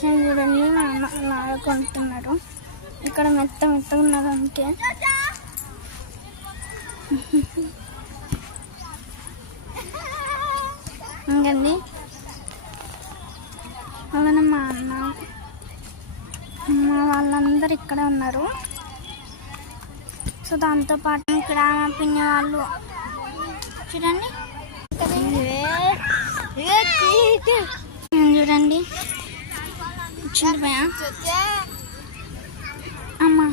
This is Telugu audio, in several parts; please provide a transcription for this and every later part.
చూడండి ఆడుకుంటున్నారు. ఇక్కడ మెత్త ఉన్నది అంతే. ఇంకండి అలానే మా అన్న వాళ్ళందరూ ఇక్కడే ఉన్నారు. సో దాంతోపాటు ఇక్కడ మా పిన్ని వాళ్ళు చూడండి చూడండి వచ్చిండిపోయా అమ్మా.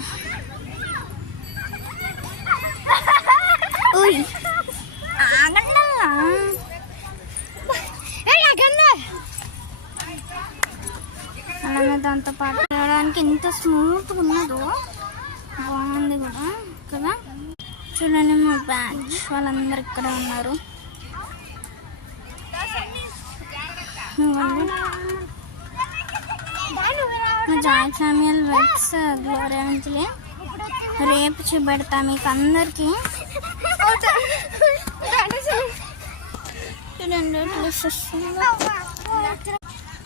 అలానే దాంతోపాటు చూడడానికి ఎంత స్మూత్గా ఉన్నదో, బాగుంది కూడా కదా. చూడండి మా బ్యాచ్ వాళ్ళందరూ ఇక్కడ ఉన్నారు. జాయింట్ ఫ్యామిలీ వెట్స్ గ్లోరియా నుంచి రేపు చూపెడతా మీకు అందరికి. చూడండి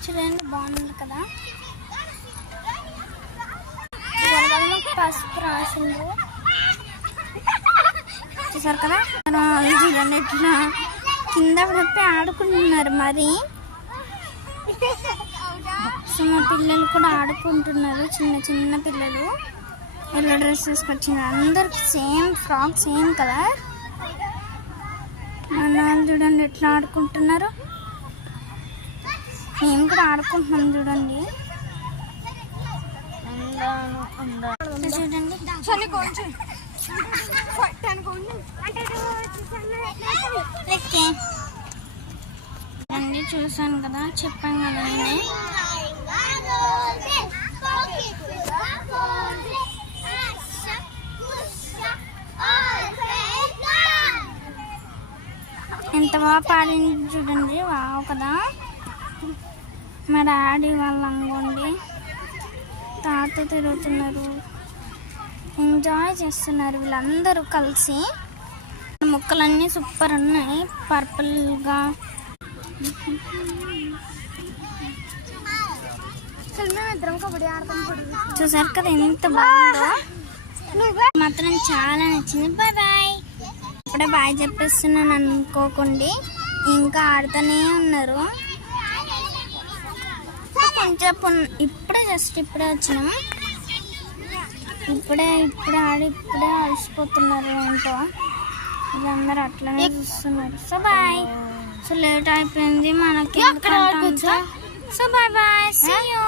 చూడండి బాగుంది కదా. పసుపు రాసిండు చూసారు కదా. చూడండి ఇట్లా కింద పడిపోయి ఆడుకుంటున్నారు. మరి సో మా పిల్లలు కూడా ఆడుకుంటున్నారు, చిన్న చిన్న పిల్లలు. ఎల్లో డ్రెస్ తీసుకొచ్చినారు అందరికి, సేమ్ ఫ్రాక్ సేమ్ కలర్. మన వాళ్ళు చూడండి ఎట్లా ఆడుకుంటున్నారు. మేము కూడా ఆడుకుంటున్నాం చూడండి. చూడండి అన్నీ చూసాను కదా, చెప్పాను కదా నేనే. ఎంత బాగా పాడింది చూడండి, వావ్ కదా. మా డాడీ వాళ్ళ అంగండి తాత తిరుగుతున్నారు, ఎంజాయ్ చేస్తున్నారు వీళ్ళందరూ కలిసి. ముక్కలన్నీ సూపర్ ఉన్నాయి, పర్పుల్గా. చూసారు కదా ఎంత బాగుందో, మాత్రం చాలా నచ్చింది. Bye bye. ఇప్పుడే బాయ్ చెప్పేస్తున్నాను అనుకోకండి, ఇంకా ఆడుతూనే ఉన్నారు. కొంచెం ఇప్పుడే ఇప్పుడే వచ్చినాం, ఇప్పుడే ఆడి ఇప్పుడే అలసిపోతున్నారు ఏంటో. వీళ్ళందరూ అట్లనే చూస్తున్నారు. So bye. సో లేట్ అయిపోయింది మనకి. So bye bye, see you.